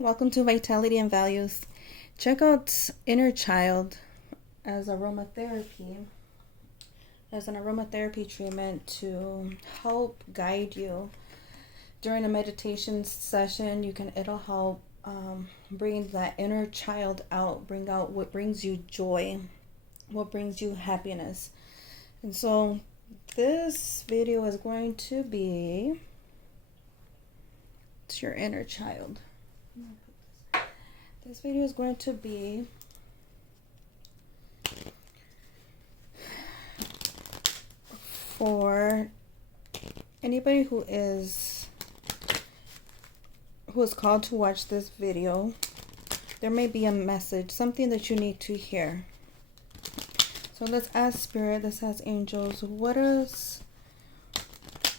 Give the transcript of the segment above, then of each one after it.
Welcome to Vitality and Values. Check out Inner Child as aromatherapy, as an aromatherapy treatment to help guide you during a meditation session. It'll help bring that inner child out, bring out what brings you joy, what brings you happiness. And so this video is going to be, it's your inner child. This video is going to be for anybody who is called to watch this video. There may be a message, something that you need to hear. So let's ask Spirit, let's ask angels, what is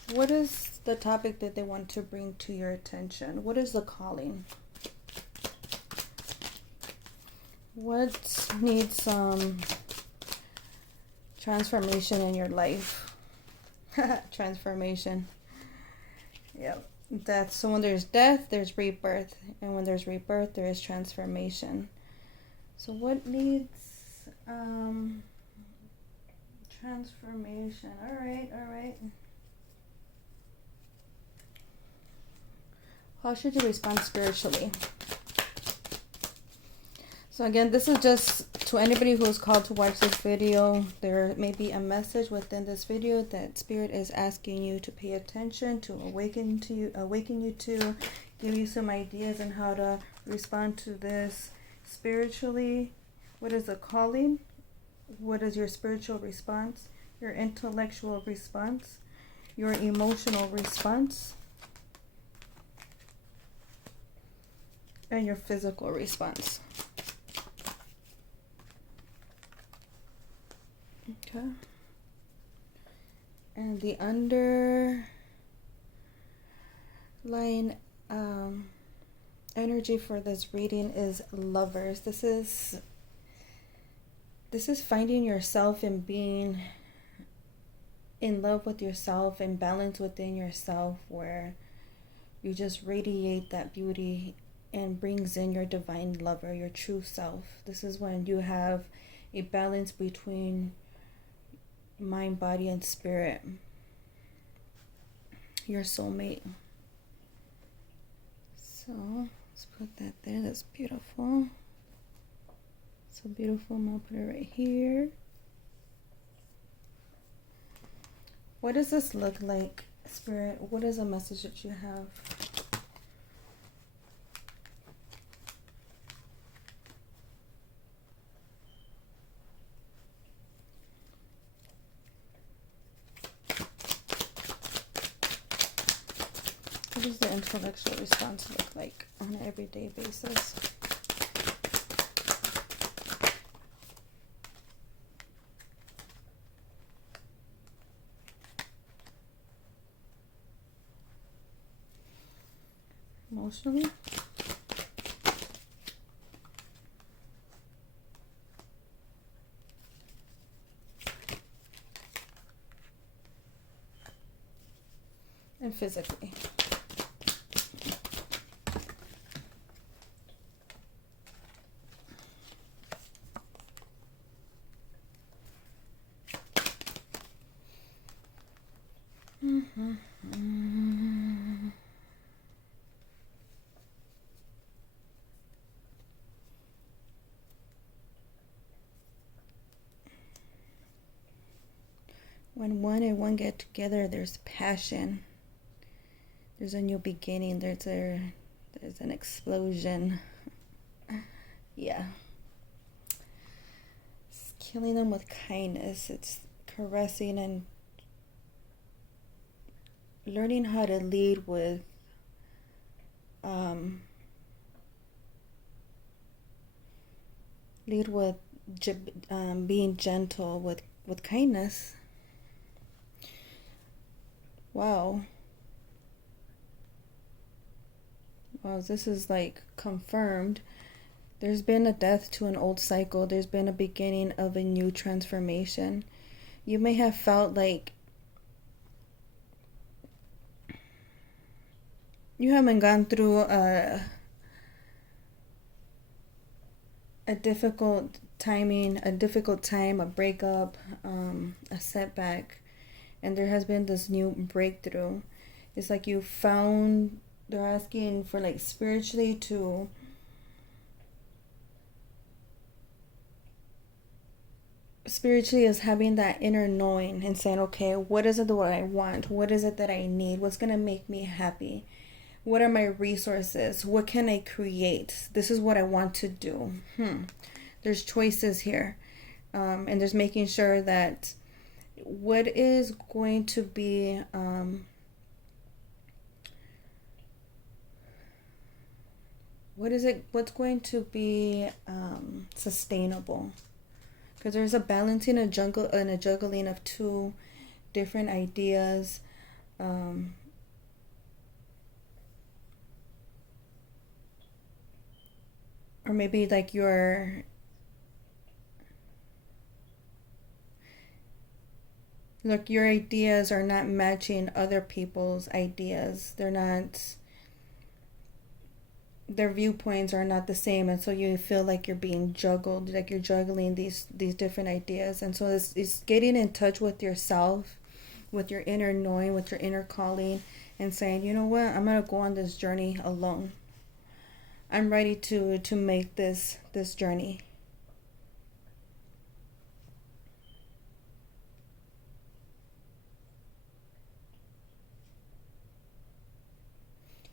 the topic that they want to bring to your attention? What is the calling? What needs some transformation in your life? Transformation. Yep. Death. So when there's death, there's rebirth. And when there's rebirth, there is transformation. So what needs transformation? Alright. How should you respond spiritually? So again, this is just to anybody who is called to watch this video. There may be a message within this video that Spirit is asking you to pay attention to, awaken you to, give you some ideas on how to respond to this spiritually. What is the calling? What is your spiritual response? Your intellectual response? Your emotional response? And your physical response. Okay. And the underlying energy for this reading is Lovers. This is finding yourself and being in love with yourself and balance within yourself, where you just radiate that beauty and brings in your divine lover, your true self. This is when you have a balance between mind, body, and spirit. Your soulmate. So let's put that there. That's beautiful. So beautiful. I'm gonna put it right here. What does this look like, Spirit? What is the message that you have? What does the intellectual response look like on an everyday basis? Emotionally? And physically? When one and one get together, there's passion. There's a new beginning. There's an explosion. Yeah. It's killing them with kindness. It's caressing and learning how to lead with being gentle with kindness. Wow, this is like confirmed. There's been a death to an old cycle. There's been a beginning of a new transformation. You may have felt like you haven't gone through a difficult timing, a difficult time, a breakup, a setback, and there has been this new breakthrough. It's like you found, they're asking for like spiritually to spiritually is having that inner knowing and saying, okay, what is it that I want? What is it that I need? What's going to make me happy? What are my resources? What can I create? This is what I want to do. There's choices here. And there's making sure that what is going to be what's going to be sustainable, because there's a balancing, a jungle and a juggling of two different ideas, or maybe like your ideas are not matching other people's ideas. They're not, their viewpoints are not the same, and so you feel like you're being juggled, like you're juggling these different ideas. And so it's getting in touch with yourself, with your inner knowing, with your inner calling, and saying, you know what, I'm gonna go on this journey alone. I'm ready to make this journey.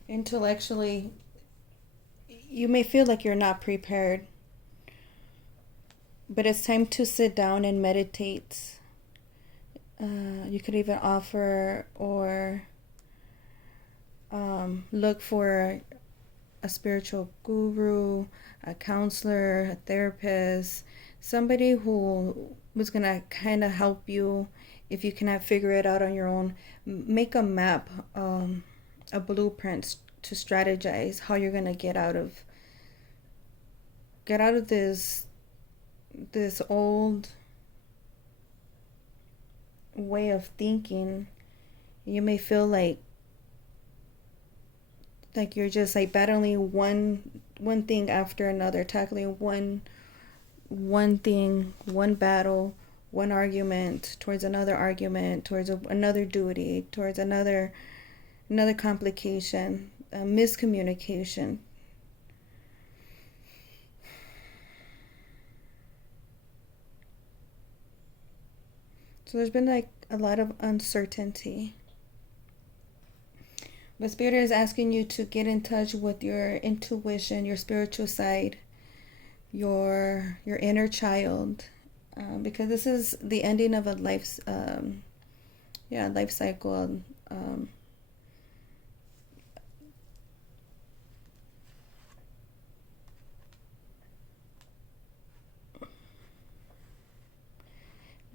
Intellectually, you may feel like you're not prepared, but it's time to sit down and meditate. You could even offer or look for a spiritual guru, a counselor, a therapist, somebody who was going to kind of help you if you cannot figure it out on your own. Make a map, a blueprint to strategize how you're going to get out of this old way of thinking. You may feel like you're just like battling one thing after another, tackling one thing, one battle, one argument towards another argument, towards another duty, towards another complication, miscommunication. So there's been like a lot of uncertainty. But Spirit is asking you to get in touch with your intuition, your spiritual side, your inner child, because this is the ending of a life cycle.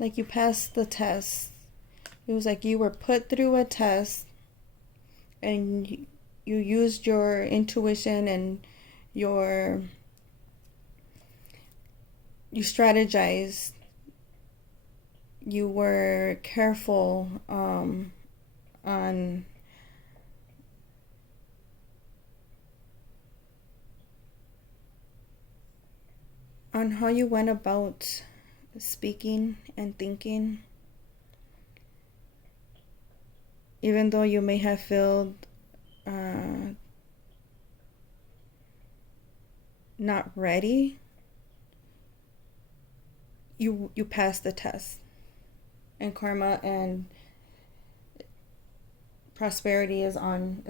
Like you passed the test. It was like you were put through a test, and you used your intuition and you strategized. You were careful on how you went about speaking and thinking, even though you may have felt not ready. You passed the test, and karma and prosperity is coming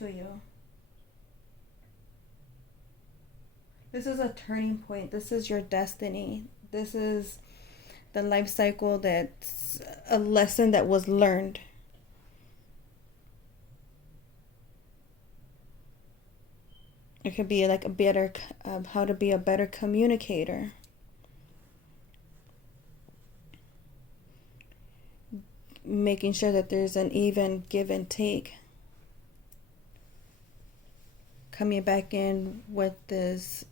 to you. This is a turning point. This is your destiny. This is the life cycle, that's a lesson that was learned. It could be like a better, how to be a better communicator. Making sure that there's an even give and take. Coming back in with this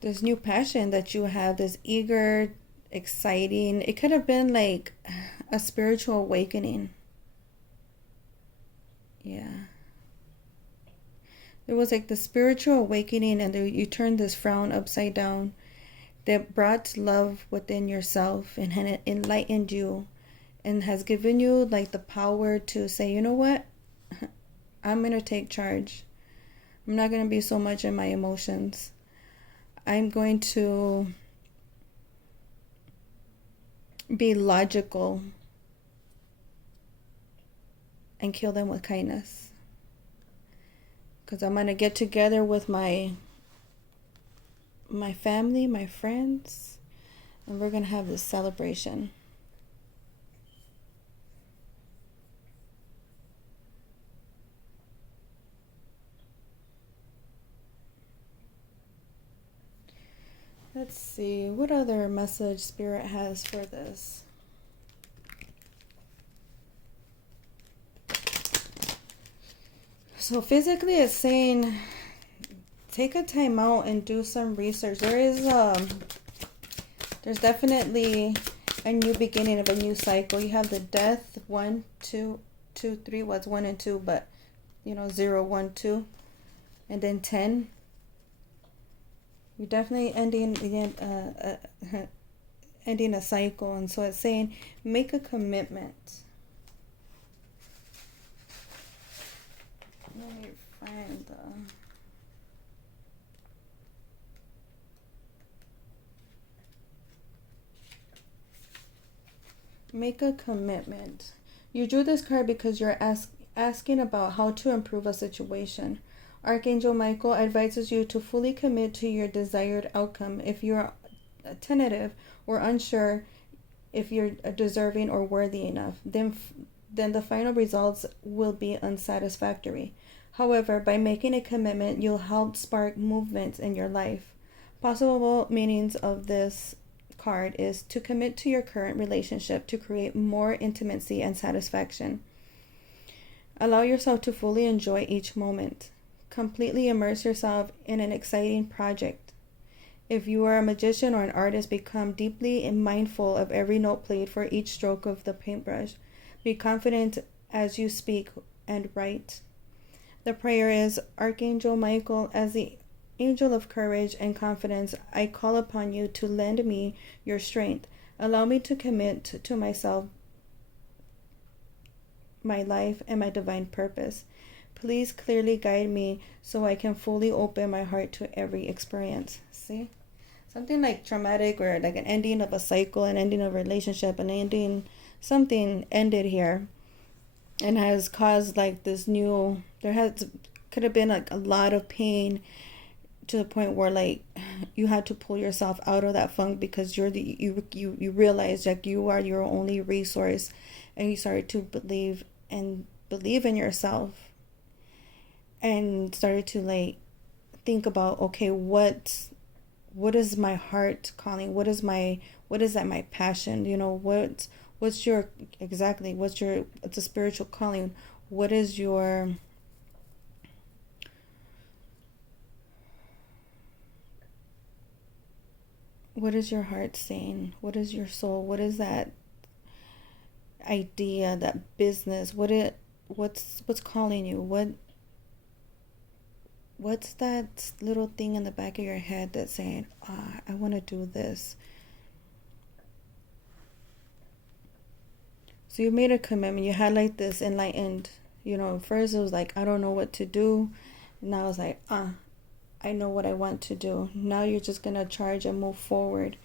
this new passion that you have, this eager, exciting. It could have been like a spiritual awakening. Yeah. It was like the spiritual awakening, and you turned this frown upside down that brought love within yourself and had enlightened you and has given you like the power to say, you know what, I'm going to take charge. I'm not going to be so much in my emotions. I'm going to be logical and kill them with kindness. Because I'm going to get together with my family, my friends, and we're going to have this celebration. Let's see, what other message Spirit has for this? So physically it's saying take a time out and do some research. There's definitely a new beginning of a new cycle. You have the death, 1, 2, 2, 3, what's 1 and 2, but 0, 1, 2, and then 10. You're definitely ending a cycle, and so it's saying make a commitment. Let me find make a commitment. You drew this card because you're asking about how to improve a situation. Archangel Michael advises you to fully commit to your desired outcome. If you're tentative or unsure if you're deserving or worthy enough, then the final results will be unsatisfactory. However, by making a commitment, you'll help spark movements in your life. Possible meanings of this card is to commit to your current relationship to create more intimacy and satisfaction. Allow yourself to fully enjoy each moment. Completely immerse yourself in an exciting project. If you are a magician or an artist, become deeply mindful of every note played for each stroke of the paintbrush. Be confident as you speak and write. The prayer is, Archangel Michael, as the angel of courage and confidence, I call upon you to lend me your strength. Allow me to commit to myself, my life, and my divine purpose. Please clearly guide me so I can fully open my heart to every experience. See? Something like traumatic or like an ending of a cycle, an ending of a relationship, an ending, something ended here and has caused like this new, could have been like a lot of pain to the point where like you had to pull yourself out of that funk because you realize like you are your only resource, and you started to believe in yourself and started to like think about, okay, what is my heart calling? What is that my passion? What's a spiritual calling? What is your heart saying? What is your soul? What is that idea, that business? What's calling you? What's that little thing in the back of your head that's saying, I want to do this? So you made a commitment. You had like this enlightened, first it was like, I don't know what to do. Now it's like, I know what I want to do. Now you're just going to charge and move forward.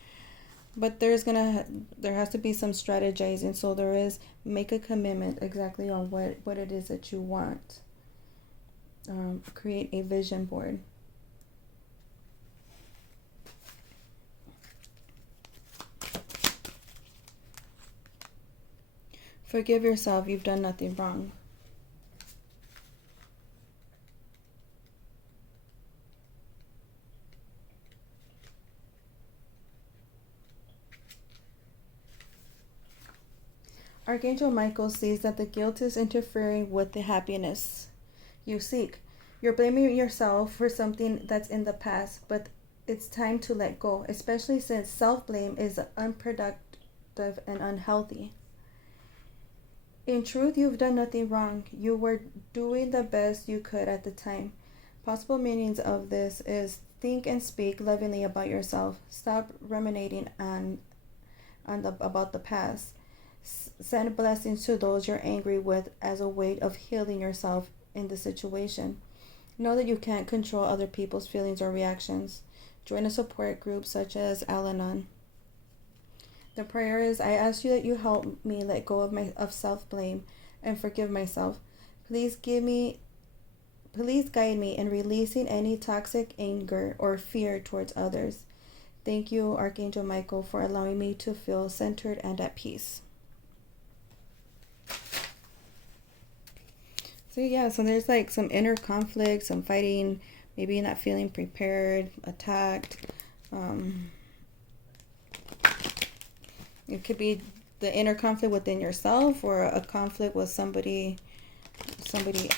But there has to be some strategizing. So there is, make a commitment exactly on what it is that you want. Create a vision board. Forgive yourself. You've done nothing wrong. Archangel Michael sees that the guilt is interfering with the happiness you seek. You're blaming yourself for something that's in the past, but it's time to let go, especially since self-blame is unproductive and unhealthy. In truth, you've done nothing wrong. You were doing the best you could at the time. Possible meanings of this is think and speak lovingly about yourself. Stop ruminating about the past. Send blessings to those you're angry with as a way of healing yourself in the situation. Know that you can't control other people's feelings or reactions. Join a support group such as Al-Anon. The prayer is, I ask you that you help me let go of self-blame and forgive myself. Please guide me in releasing any toxic anger or fear towards others. Thank you, Archangel Michael, for allowing me to feel centered and at peace. So yeah, so there's like some inner conflict, some fighting, maybe not feeling prepared, attacked. It could be the inner conflict within yourself or a conflict with somebody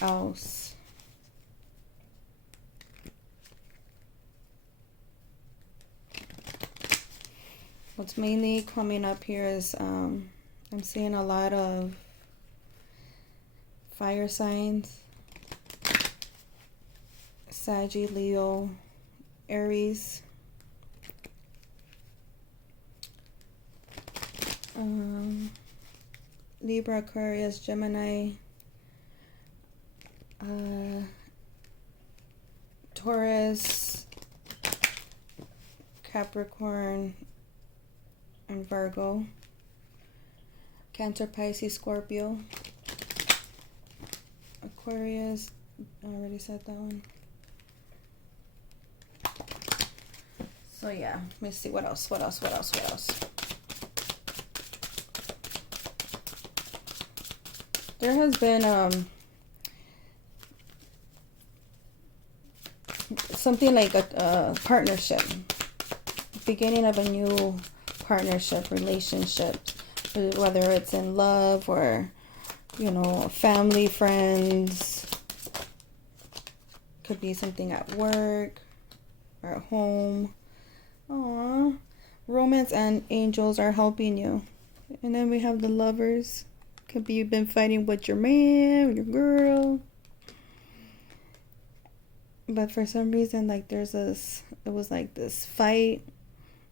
else. What's mainly coming up here is I'm seeing a lot of fire signs. Saggy, Leo, Aries. Libra, Aquarius, Gemini, Taurus, Capricorn, and Virgo. Cancer, Pisces, Scorpio, Aquarius. I already said that one. So yeah, let me see what else. There has been something like a partnership, beginning of a new partnership, relationship, whether it's in love or, family, friends. Could be something at work or at home. Aww. Romance and angels are helping you. And then we have the Lovers. Could be you've been fighting with your man or your girl. But for some reason, like it was like this fight.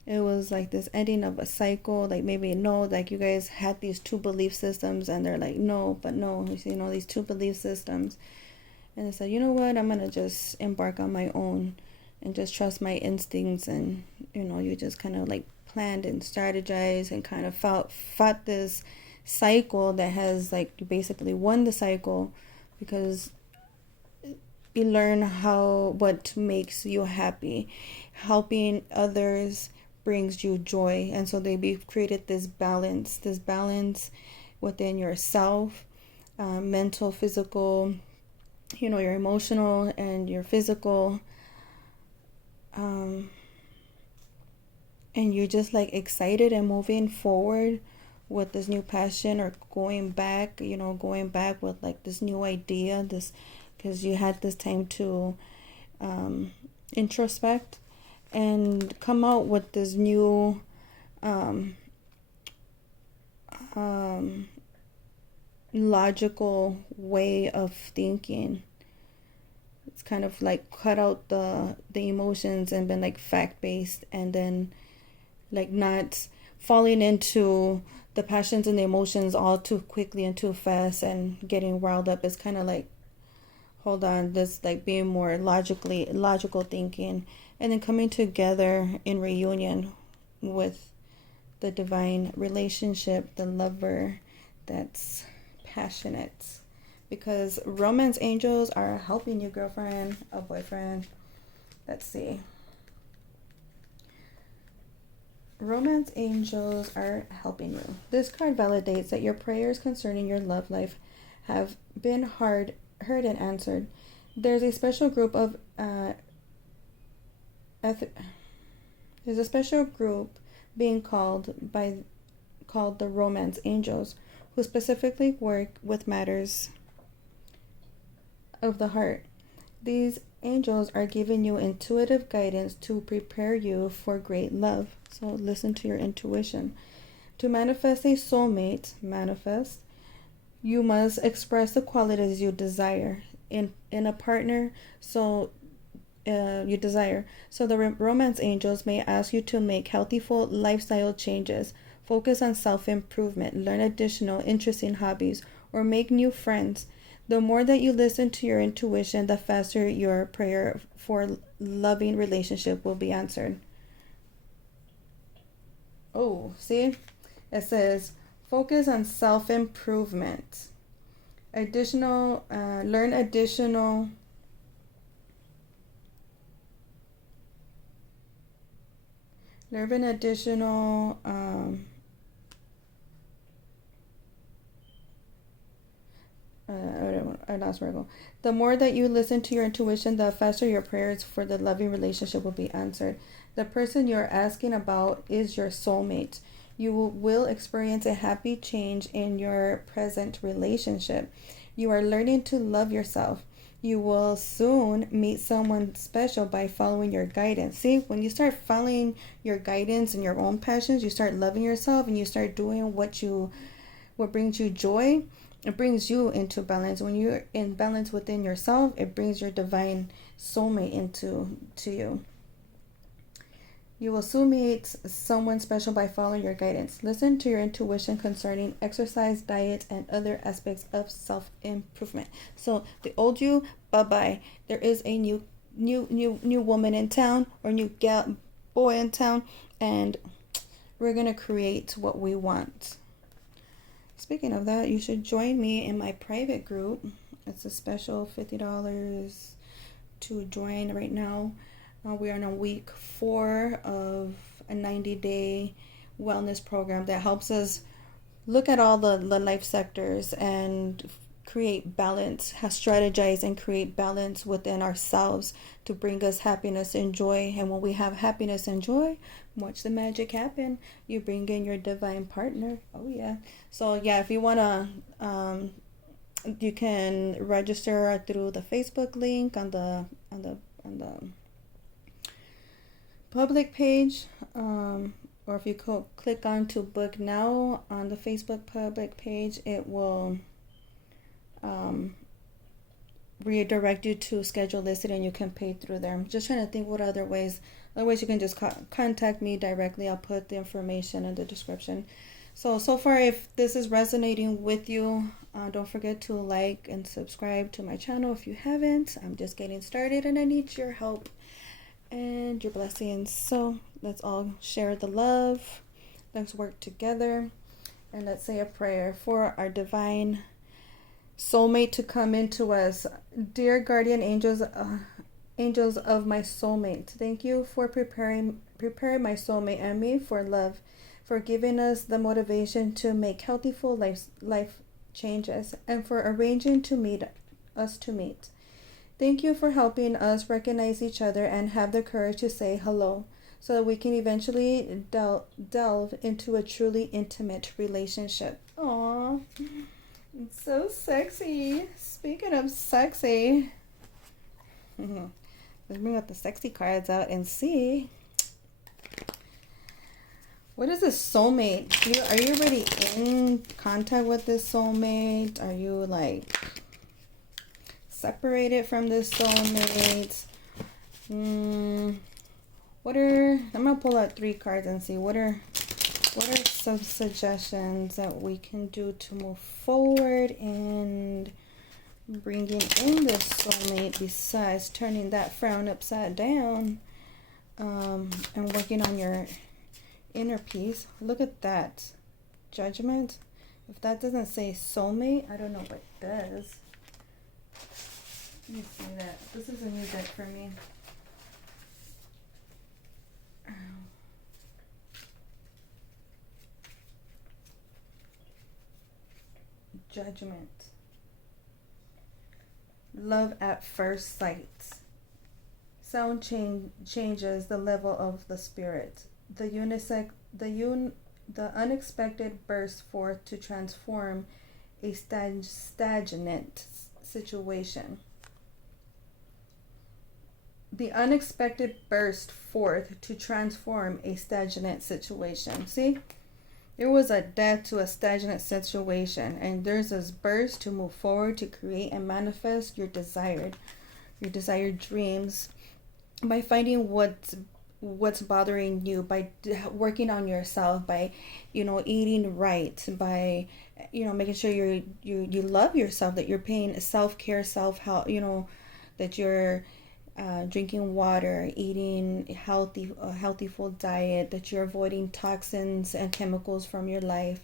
It was like this ending of a cycle. Like maybe like you guys had these two belief systems and they're like, no, these two belief systems. And they said, you know what, I'm going to just embark on my own and just trust my instincts. And, you just kind of like planned and strategized and kind of fought this cycle that has like you basically won the cycle because you learn what makes you happy. Helping others brings you joy, and so they've created this balance within yourself, mental, physical, your emotional and your physical, and you're just like excited and moving forward with this new passion or going back with like this new idea, because you had this time to introspect and come out with this new logical way of thinking. It's kind of like cut out the emotions and been like fact-based, and then like not falling into the passions and the emotions all too quickly and too fast and getting riled up. Is kind of like, hold on, this like being more logical thinking, and then coming together in reunion with the divine relationship, the lover that's passionate. Because romance angels are helping you, girlfriend or boyfriend. Let's see. Romance angels are helping you. This card validates that your prayers concerning your love life have been heard and answered. There's a special group of being called the romance angels, who specifically work with matters of the heart. These angels are giving you intuitive guidance to prepare you for great love. So listen to your intuition. To manifest a soulmate, you must express the qualities you desire in a partner. So you desire. So the romance angels may ask you to make healthful lifestyle changes, focus on self-improvement, learn additional interesting hobbies, or make new friends. The more that you listen to your intuition, the faster your prayer for loving relationship will be answered. Oh, see? It says focus on self-improvement. Learn additional I lost where I go. The more that you listen to your intuition, the faster your prayers for the loving relationship will be answered. The person you're asking about is your soulmate. You will experience a happy change in your present relationship. You are learning to love yourself. You will soon meet someone special by following your guidance. See, when you start following your guidance and your own passions, you start loving yourself and you start doing what brings you joy. It brings you into balance. When you're in balance within yourself, it brings your divine soulmate into you. You will soon meet someone special by following your guidance. Listen to your intuition concerning exercise, diet, and other aspects of self-improvement. So the old you, bye-bye. There is a new woman in town, or new boy in town, and we're gonna create what we want. Speaking of that, you should join me in my private group. It's a special $50 to join right now. We are in week 4 of a 90-day wellness program that helps us look at all the life sectors and create balance, strategize and create balance within ourselves to bring us happiness and joy. And when we have happiness and joy, watch the magic happen. You bring in your divine partner. Oh yeah. So yeah, if you wanna, you can register through the Facebook link on the public page, or if you click on to book now on the Facebook public page, it will redirect you to schedule listed and you can pay through there. I'm just trying to think what other ways. Otherwise, you can just contact me directly. I'll put the information in the description. So far, if this is resonating with you, don't forget to like and subscribe to my channel if you haven't. I'm just getting started and I need your help and your blessings. So let's all share the love. Let's work together and let's say a prayer for our divine soulmate to come into us. Dear guardian angels, angels of my soulmate, thank you for preparing my soulmate and me for love, for giving us the motivation to make healthful life changes, and for arranging to meet. Thank you for helping us recognize each other and have the courage to say hello, so that we can eventually delve into a truly intimate relationship. Aww. It's so sexy. Speaking of sexy, let's bring up the sexy cards out and see. What is a soulmate? Are you already in contact with this soulmate? Are you like separated from this soulmate? I'm gonna pull out 3 cards and see what are some suggestions that we can do to move forward and bringing in this soulmate, besides turning that frown upside down, and working on your inner peace. Look at that. Judgment. If that doesn't say soulmate, I don't know what does. Let me see that. This is a new deck for me. Judgment. Love at first sight. Sound changes the level of the spirit. The unexpected bursts forth to transform a stagnant situation. The unexpected burst forth to transform a stagnant situation. See? There was a death to a stagnant situation, and there's this burst to move forward, to create and manifest your desired dreams. by finding what's bothering you, by working on yourself, by eating right, by making sure you love yourself, that you're paying self-care, self-help, that you're drinking water, eating healthy food diet, that you're avoiding toxins and chemicals from your life,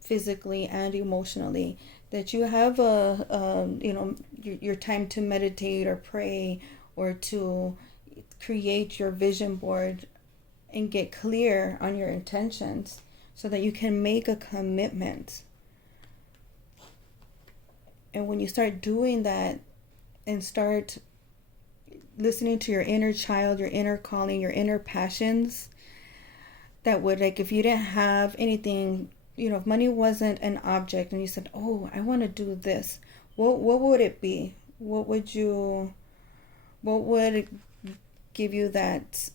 physically and emotionally, that you have your time to meditate or pray, or to create your vision board and get clear on your intentions so that you can make a commitment. And when you start doing that and start listening to your inner child, your inner calling, your inner passions, that would, like, if you didn't have anything, if money wasn't an object and you said, oh, I want to do this, what would it be? What would give you that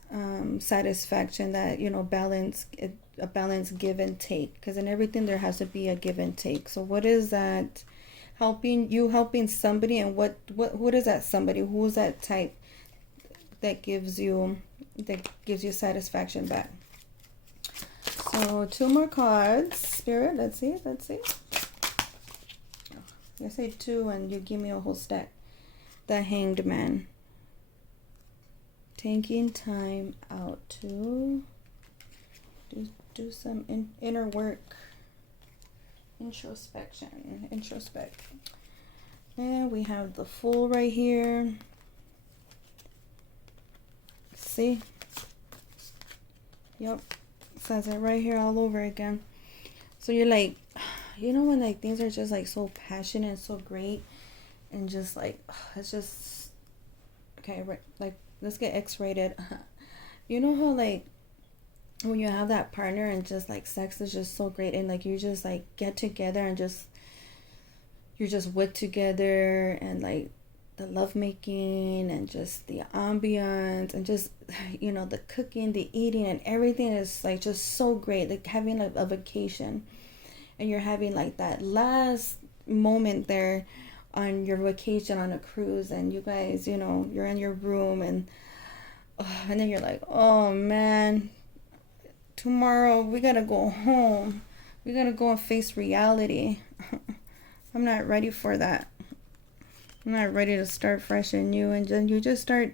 satisfaction, that balance, a balance, give and take? Because in everything there has to be a give and take. So what is that helping somebody, and what is that somebody? Who's that type that gives you satisfaction back? So 2 more cards, Spirit. Let's see. I say 2 and you give me a whole stack. The Hanged Man. Taking time out to do some inner work. Introspect. And we have the Fool right here. See? Yep. Says it right here all over again. So you're like, when like things are just like so passionate and so great, and just like, it's just okay, right? Like, let's get X-rated. You know how like when you have that partner and just like sex is just so great, and like you just like get together and you're just with together, and like the lovemaking and just the ambiance and just the cooking, the eating, and everything is like just so great, like having like a vacation, and you're having like that last moment there on your vacation on a cruise, and you guys you're in your room, and then you're like, oh man, tomorrow we gotta go home, we gotta go and face reality. I'm not ready for that. I'm not ready to start fresh and new. And then you just start,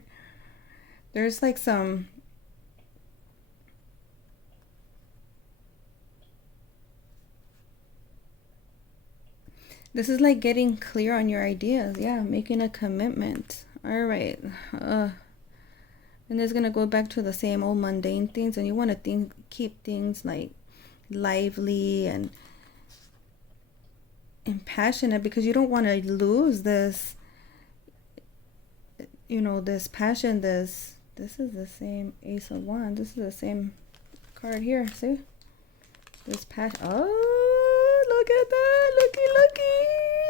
there's like some, this is like getting clear on your ideas. Yeah, making a commitment. All right. And it's going to go back to the same old mundane things. And you want to keep things like lively and passionate, because you don't want to lose this, this passion. This is the same Ace of Wands. This is the same card here. See? This passion. Oh, look at that. Looky.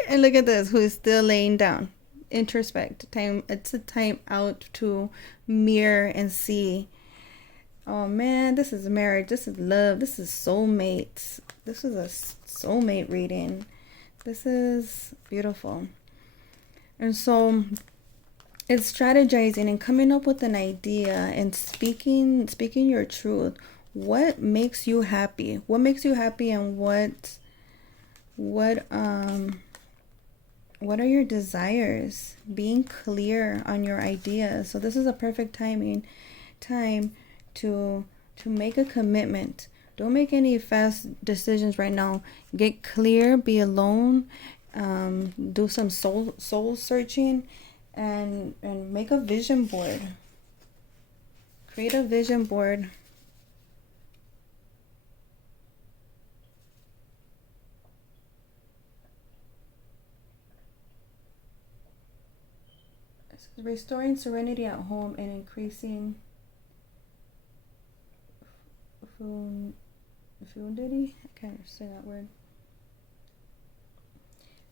And look at this. Who is still laying down. Introspect. Time. It's a time out to mirror and see. Oh, man. This is marriage. This is love. This is soulmates. This is a soulmate reading. This is beautiful. And so it's strategizing and coming up with an idea and speaking your truth. What makes you happy? What makes you happy, and what are your desires? Being clear on your ideas. So this is a perfect time to make a commitment. Don't make any fast decisions right now. Get clear, be alone, do some soul searching, and make a vision board. Create a vision board. Restoring serenity at home and increasing fluidity. I can't say that word.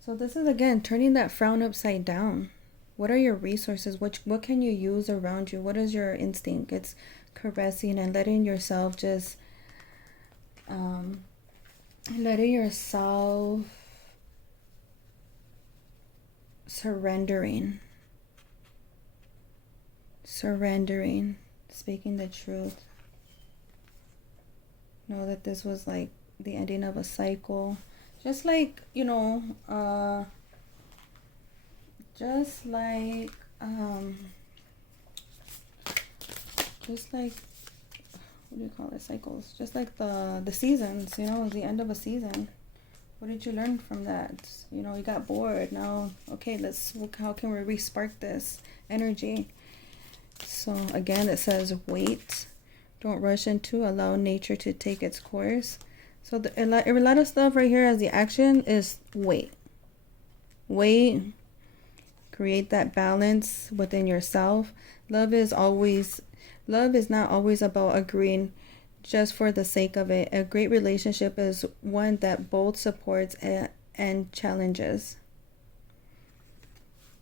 So this is, again, turning that frown upside down. What are your resources? What can you use around you? What is your instinct? It's caressing and letting yourself just surrendering. surrendering, speaking the truth. Know that this was like the ending of a cycle. Just like, just like, what do you call it, cycles? Just like the seasons, the end of a season. What did you learn from that? You got bored. Now, okay, how can we re-spark this energy? So again, it says wait. Don't rush into, allow nature to take its course. So a lot of stuff right here as the action is wait. Wait. Create that balance within yourself. Love is not always about agreeing just for the sake of it. A great relationship is one that both supports and challenges.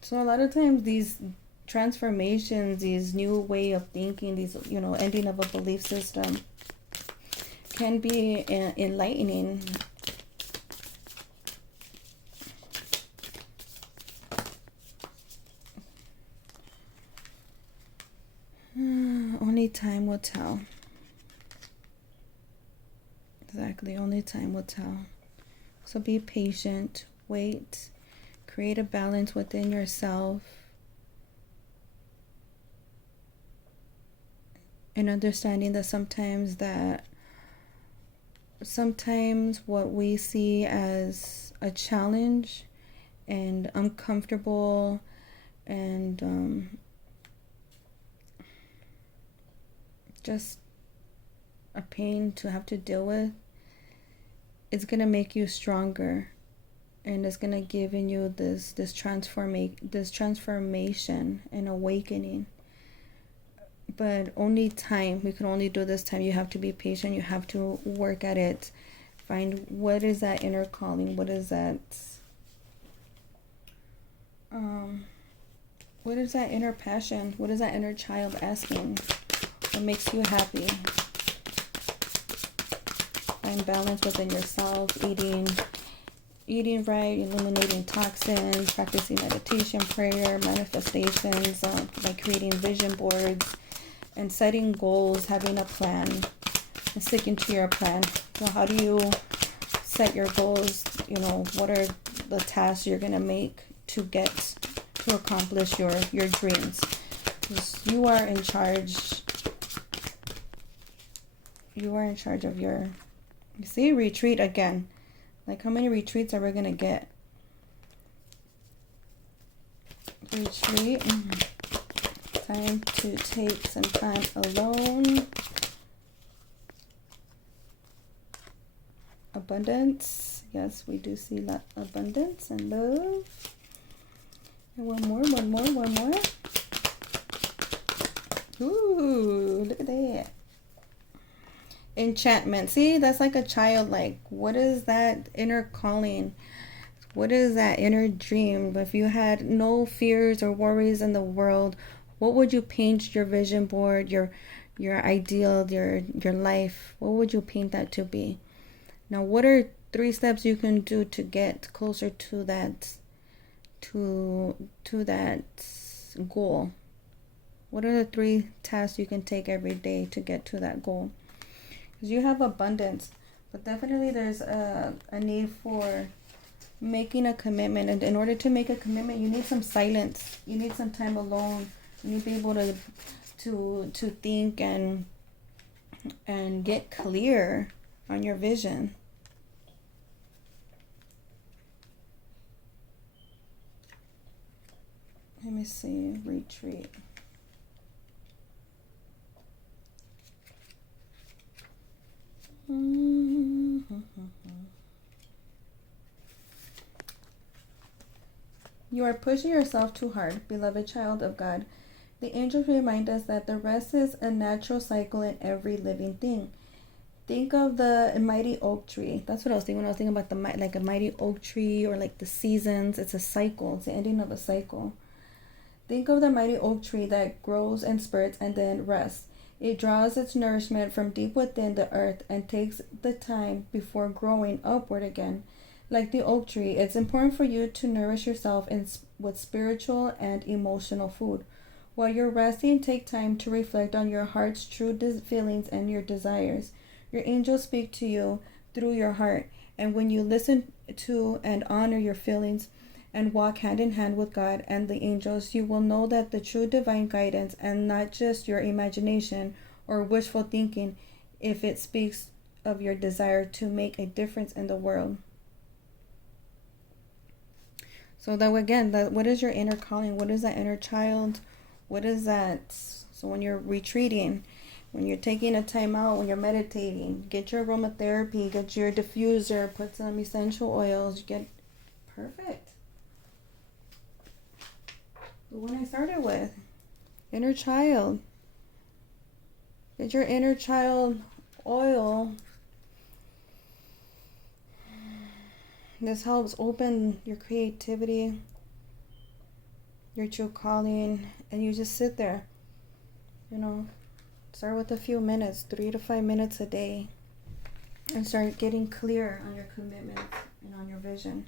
So a lot of times these transformations, these new way of thinking, these ending of a belief system can be enlightening. Only time will tell. Exactly, only time will tell. So be patient, wait, create a balance within yourself, and understanding that sometimes what we see as a challenge and uncomfortable and just a pain to have to deal with, it's going to make you stronger, and it's going to give in you this transformation and awakening. But only time, we can only do this time. You have to be patient, you have to work at it, find what is that inner calling, what is that inner passion, what is that inner child asking, what makes you happy. Find balance within yourself, eating right, eliminating toxins, practicing meditation, prayer, manifestations, like creating vision boards and setting goals, having a plan and sticking to your plan. So how do you set your goals? What are the tasks you're going to make to accomplish your dreams? Because you are in charge. You are in charge of your... You see, retreat again. Like, how many retreats are we going to get? Retreat. Time to take some time alone. Abundance. Yes, we do see that abundance and love. And one more. Ooh, look at that. Enchantment. See, that's like a child. Like, what is that inner calling? What is that inner dream? If you had no fears or worries in the world, what would you paint your vision board, your ideal, your life? What would you paint that to be? Now, what are 3 steps you can do to get closer to that that goal? What are the 3 tasks you can take every day to get to that goal? Because you have abundance, but definitely there's a need for making a commitment. And in order to make a commitment, you need some silence. You need some time alone. You need to be able to think and get clear on your vision. Let me see. Retreat. You are pushing yourself too hard, beloved child of God. The angels remind us that the rest is a natural cycle in every living thing. Think of the mighty oak tree. That's what I was thinking when I was thinking about like a mighty oak tree, or like the seasons. It's a cycle. It's the ending of a cycle. Think of the mighty oak tree that grows and spurts and then rests. It draws its nourishment from deep within the earth and takes the time before growing upward again. Like the oak tree, it's important for you to nourish yourself with spiritual and emotional food. While you're resting, take time to reflect on your heart's true feelings and your desires. Your angels speak to you through your heart, and when you listen to and honor your feelings and walk hand in hand with God and the angels, you will know that the true divine guidance and not just your imagination or wishful thinking if it speaks of your desire to make a difference in the world. So that again, what is your inner calling? What is that inner child? What is that? So when you're retreating, when you're taking a time out, when you're meditating, get your aromatherapy, get your diffuser, put some essential oils, get perfect. The one I started with, inner child. Get your inner child oil. This helps open your creativity, your true calling, and you just sit there, start with a few minutes, 3 to 5 minutes a day, and start getting clear on your commitment and on your vision.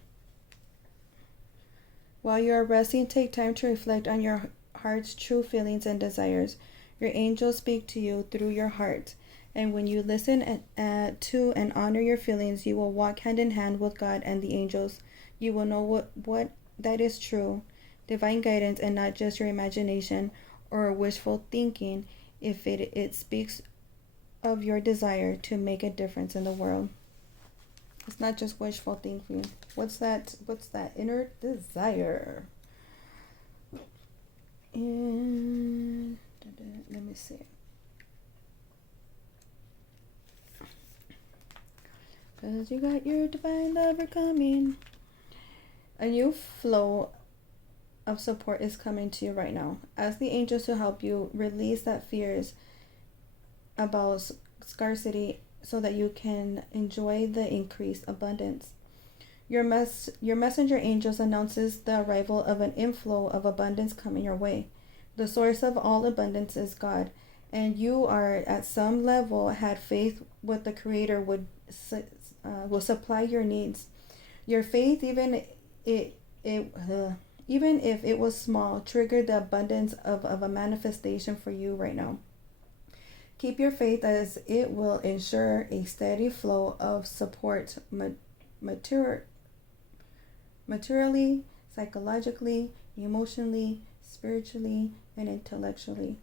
While you are resting, take time to reflect on your heart's true feelings and desires. Your angels speak to you through your heart, and when you listen to and honor your feelings, you will walk hand in hand with God and the angels. You will know what that is true, divine guidance, and not just your imagination or wishful thinking if it speaks of your desire to make a difference in the world. It's not just wishful thinking. What's that inner desire? And let me see. Because you got your divine lover coming. A new flow of support is coming to you right now. Ask the angels to help you release that fears about scarcity so that you can enjoy the increased abundance. Your messenger angels announces the arrival of an inflow of abundance coming your way. The source of all abundance is God, and you are at some level had faith with the Creator will supply your needs. Your faith, even if it was small, triggered the abundance of a manifestation for you right now. Keep your faith, as it will ensure a steady flow of support materially, psychologically, emotionally, spiritually, and intellectually.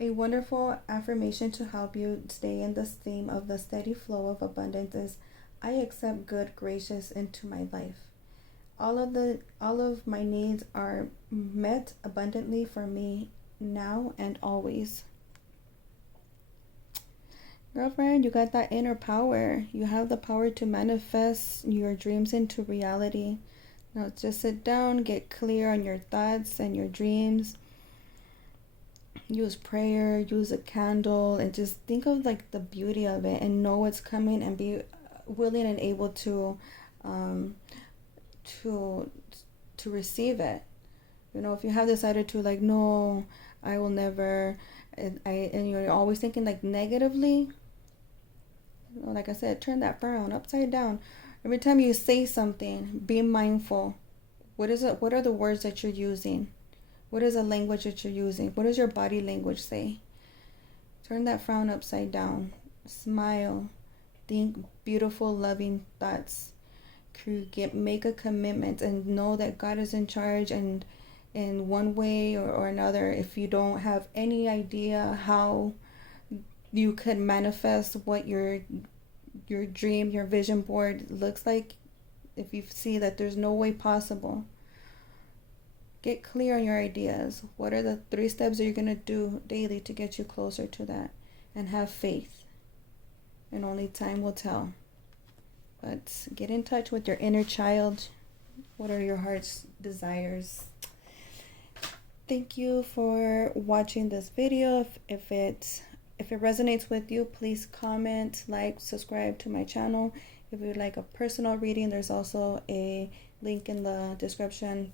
A wonderful affirmation to help you stay in this theme of the steady flow of abundance is, I accept good gracious into my life. All of my needs are met abundantly for me now and always. Girlfriend, you got that inner power. You have the power to manifest your dreams into reality. Now just sit down, get clear on your thoughts and your dreams. Use prayer, use a candle, and just think of like the beauty of it and know what's coming and be willing and able to receive it. If you have this attitude like, no, I will never, and you're always thinking like negatively, like I said, turn that frown upside down. Every time you say something, be mindful. What are the words that you're using? What is the language that you're using? What does your body language say? Turn that frown upside down. Smile. Think beautiful, loving thoughts. Make a commitment and know that God is in charge, and in one way or another, if you don't have any idea how you could manifest what your dream, your vision board looks like, if you see that there's no way possible, get clear on your ideas. What are the 3 steps that you're going to do daily to get you closer to that? And have faith. And only time will tell. But get in touch with your inner child. What are your heart's desires? Thank you for watching this video. If it resonates with you, please comment, like, subscribe to my channel. If you would like a personal reading, there's also a link in the description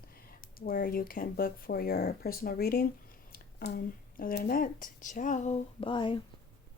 where you can book for your personal reading. Other than that, ciao, bye.